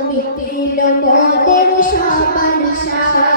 মিটিল কোদের সবার সারা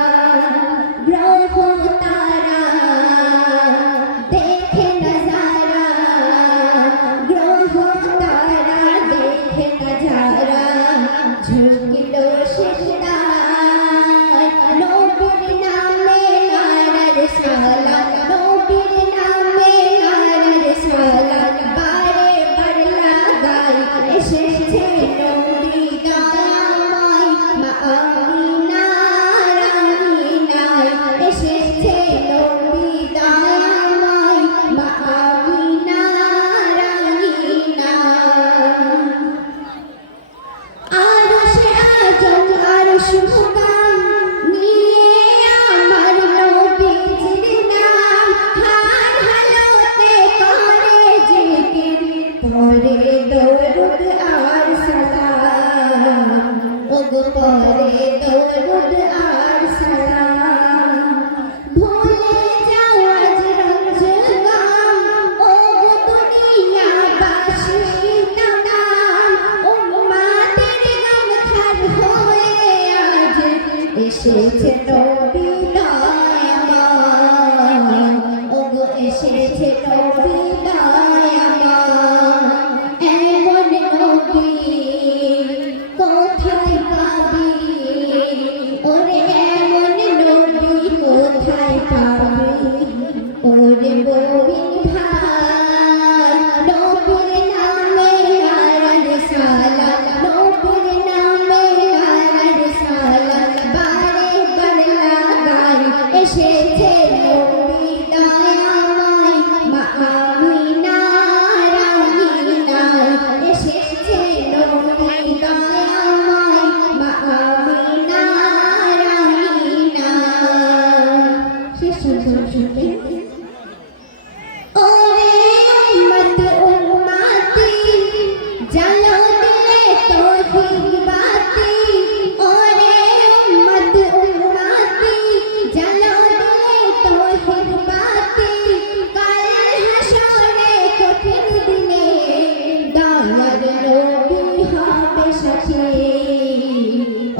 এসেছে নবী নয় আমার। ওগো এসেছে নবী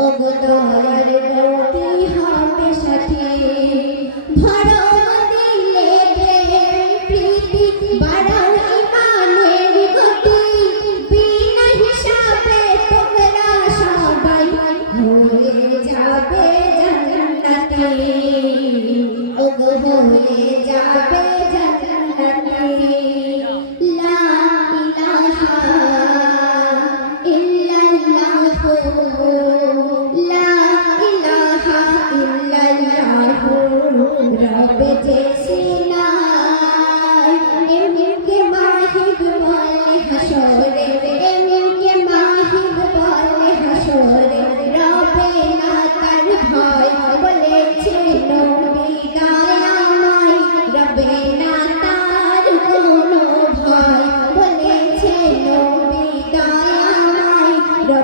ওগো তোমার ভক্তি হবে সাথী ধরো দিলে প্রীতি, বাড়াও ইমানের গতি। বিনা হিসাবে তোমরা সবাই হয়ে যাবে জান্নাতে। ওগো, হয়ে যাবে জান্নাতে। লা ইলাহা ইল্লাল্লাহু।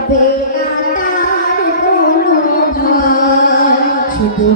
হবে কাটার কোনো শুধু